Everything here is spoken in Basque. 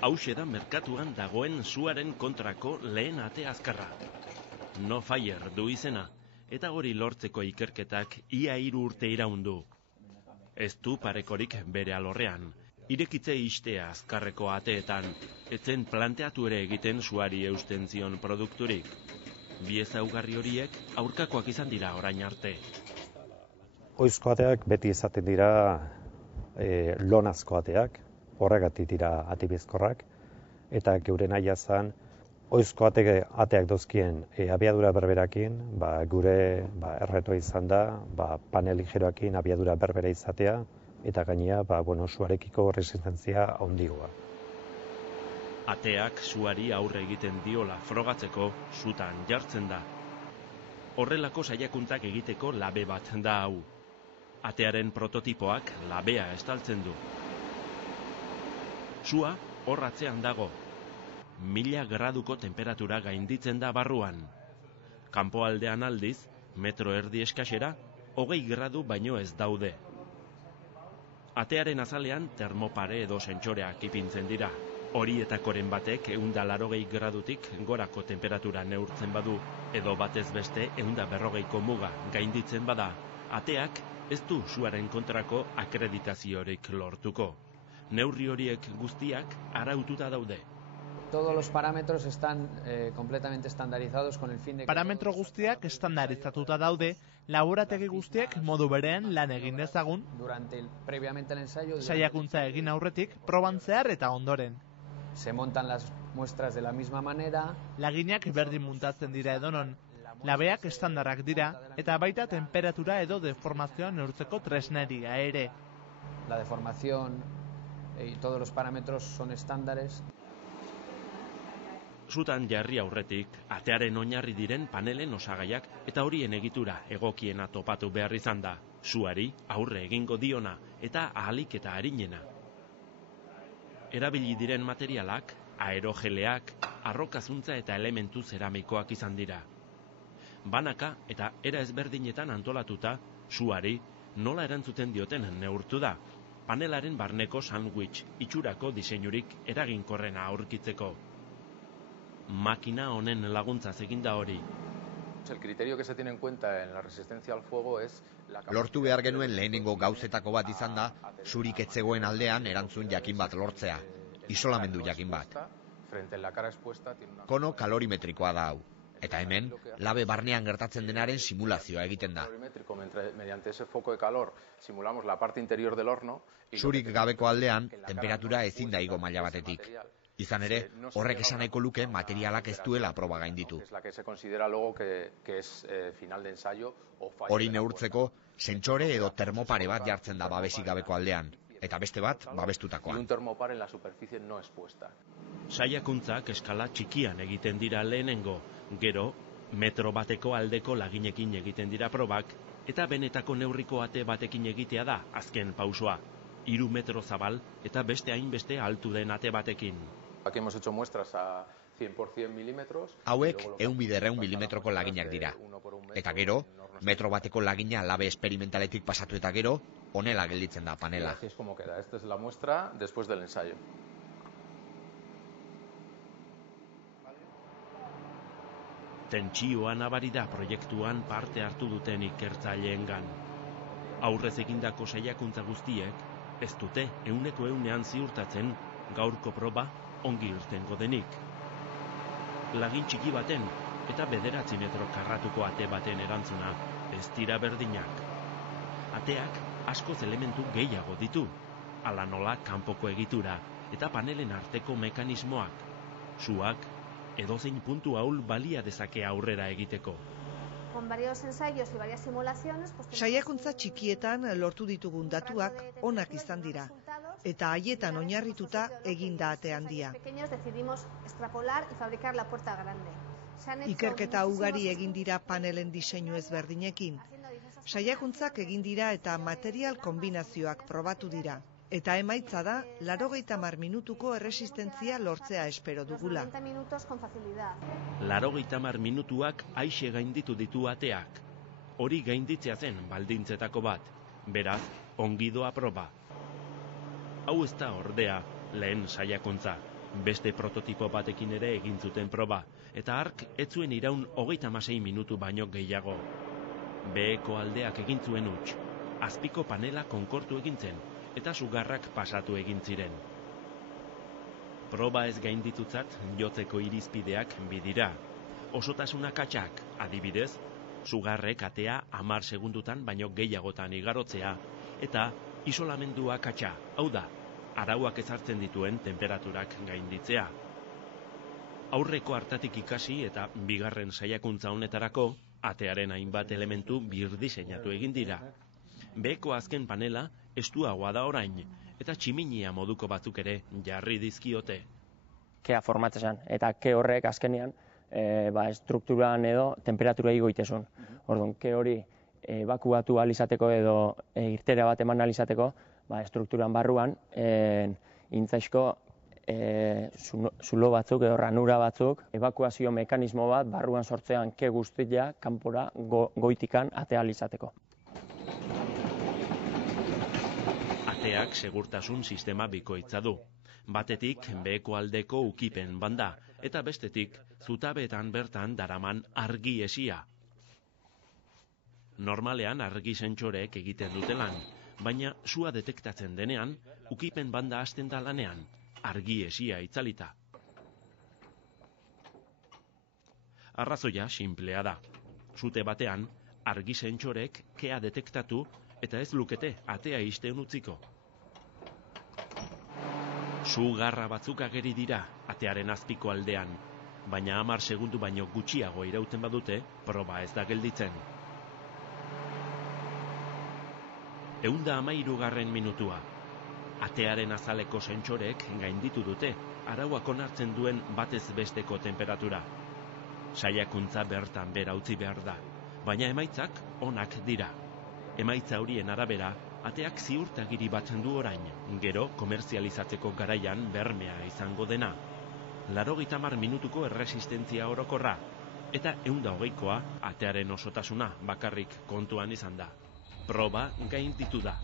Hauxe da merkatuan dagoen suaren kontrako lehen ate azkarra. No Fire du izena, eta hori lortzeko ikerketak ia 3 urte iraundu. Ez du parekorik bere alorrean, irekitze istea azkarreko ateetan, etzen planteatu ere egiten suari eusten zion produkturik. Bi ezaugarri horiek aurkakoak izan dira orain arte. Oizko ateak beti izaten dira lonazko ateak, horregatik dira ate bizkorrak, eta geure nahia zen oizko ateak dozkien abiadura berberakin, gure erretoa izan da, panel ligeroakin abiadura berbera izatea, eta gainea suarekiko resistentzia handigoa. Ateak suari aurre egiten diola frogatzeko sutan jartzen da. Horrelako saiakuntzak egiteko labe bat da hau. Atearen prototipoak labea estaltzen du. Sua horratzean dago. 1000 graduko temperatura gainditzen da barruan. Kanpoaldean aldiz, 1,5 metro eskasera, 20 gradu baino ez daude. Atearen azalean termopare edo sentsoreak ipintzen dira. Horietakoren batek 180 gradutik gorako temperatura neurtzen badu, edo batez beste 140ko muga gainditzen bada, ateak ez du suaren kontrako akreditaziorik lortuko. Neurri horiek guztiak araututa daude. Todos los parámetros están completamente estandarizados con el fin de... Parametro guztiak estandarizatuta daude, laborategi guztiek modu berean lan egin dezagun, previamente el ensayo, saiakuntza egin aurretik, proban zehar eta ondoren. Se montan las muestras de la misma manera. Laginak berdin muntatzen dira edonon. Labeak estandarrak dira, eta baita temperatura edo deformazioa neurtzeko tresneria ere. La deformación y todos los parámetros son estándares. Sutan jarri aurretik, atearen oinarri diren panelen osagaiak eta horien egitura egokiena topatu behar izan da. Suari aurre egingo diona eta ahalik eta arinena. Erabili diren materialak, aerogeleak, arrokazuntza eta elementu zeramikoak izan dira. Banaka eta era ezberdinetan antolatuta, suari nola erantzuten dioten neurtu da. Panelaren barneko sandwich itxurako diseinurik eraginkorrena aurkitzeko. Makina honen laguntzaz egin da hori. El criterio que se tiene en cuenta en la resistencia al fuego es... Lortu behar genuen lehenengo gauzetako bat izan da, zurik etzegoen aldean erantzun jakin bat lortzea, isolamendu jakin bat. Kono kalorimetrikoa da hau, eta hemen, labe barnean gertatzen denaren simulazioa egiten da. Zurik gabeko aldean, temperatura ezin da igo maila batetik. Izan ere, horrek esan nahiko luke materialak ez duela proba gainditu. Hori neurtzeko, sentsore edo termopare bat jartzen da babesik gabeko aldean, eta beste bat babestutakoan. Saiakuntzak eskala txikian egiten dira lehenengo, gero, 1 metro bateko aldeko laginekin egiten dira probak, eta benetako neurriko ate batekin egitea da azken pausoa. 3 metro zabal eta beste hainbeste altu den ate batekin. Aquí hemos hecho muestras a 100% milímetros. Hauek 100 milimetroko laginak dira. Eta gero, metro bateko lagina labe esperimentaletik pasatu eta gero, honela gelditzen da panela. Así es como queda. Esta es la muestra después del ensayo. Tentsioa nabari da proiektuan parte hartu duten ikertzaileengan. Aurrez egindako saiakuntza guztiek, ez dute 100% ziurtatzen gaurko proba ongi irtengo denik. Lagin txiki baten eta 9 metro karratuko ate baten erantzuna ez dira berdinak. Ateak askoz elementu gehiago ditu, hala nola kanpoko egitura eta panelen arteko mekanismoak. Suak edozein puntu ahul balia dezake aurrera egiteko. Saiakuntza txikietan lortu ditugun datuak onak izan dira, eta haietan oinarrituta eginda ate handia. Ikerketa ugari egin dira panelen diseinu ezberdinekin. Saiakuntzak egin dira eta material kombinazioak probatu dira. Eta emaitza da, 80 minutuko erresistentzia lortzea espero dugula. 80 minutuak aixe gainditu ditu ateak. Hori gainditzea zen baldintzetako bat, beraz, ongi doa proba. Hau ez da ordea lehen saiakuntza. Beste prototipo batekin ere egin zuten proba, eta hark ez zuen iraun 36 minutu baino gehiago. Beheko aldeak egin zuen huts, azpiko panela konkortu egin zen, eta sugarrak pasatu egin ziren. Proba ez gainditutzat jotzeko irizpideak bidira. Osotasuna katxak, adibidez, sugarrek atea 10 segundutan baino gehiagotan igarotzea, eta isolamendua katxa, hau da, arauak ezartzen dituen temperaturak gainditzea. Aurreko hartatik ikasi eta bigarren saiakuntza honetarako, atearen hainbat elementu birdiseinatu egin dira. Beheko azken panela estuagoa da orain, eta tximinia moduko batzuk ere jarri dizkiote. Kea formatzen, eta ke horrek azkenean estrukturan edo temperatura igoitezun. Orduan, ke hori ebakuatu alizateko edo irtera bat eman alizateko, estrukturan barruan, intzaisko zulo batzuk edo ranura batzuk, ebakuazio mekanismo bat barruan sortzean ke guztia kanpora goitikan atea alizateko. Ateak segurtasun sistema bikoitza du. Batetik beheko aldeko ukipen banda, eta bestetik zutabeetan bertan daraman argi esia. Normalean argi sentsoreek egiten dute lan, baina sua detektatzen denean, ukipen banda hasten da lanean, argi esia itzalita. Arrazoia sinplea da. Sute batean, argi sentsorek kea detektatu eta ez lukete atea ixten utziko. Sugarra batzuk ageri dira atearen azpiko aldean, baina 10 segundu baino gutxiago irauten badute, proba ez da gelditzen. 113. minutua. Atearen azaleko sentsorek gainditu dute, arauak onartzen duen batez besteko temperatura. Saiakuntza bertan bera utzi behar da, baina emaitzak onak dira. Emaitza horien arabera, ateak ziurtagiri batzen du orain, gero komerzializatzeko garaian bermea izango dena. 80 minutuko erresistentzia orokorra, eta 120koa atearen osotasuna bakarrik kontuan izan da. Proba gainditu da.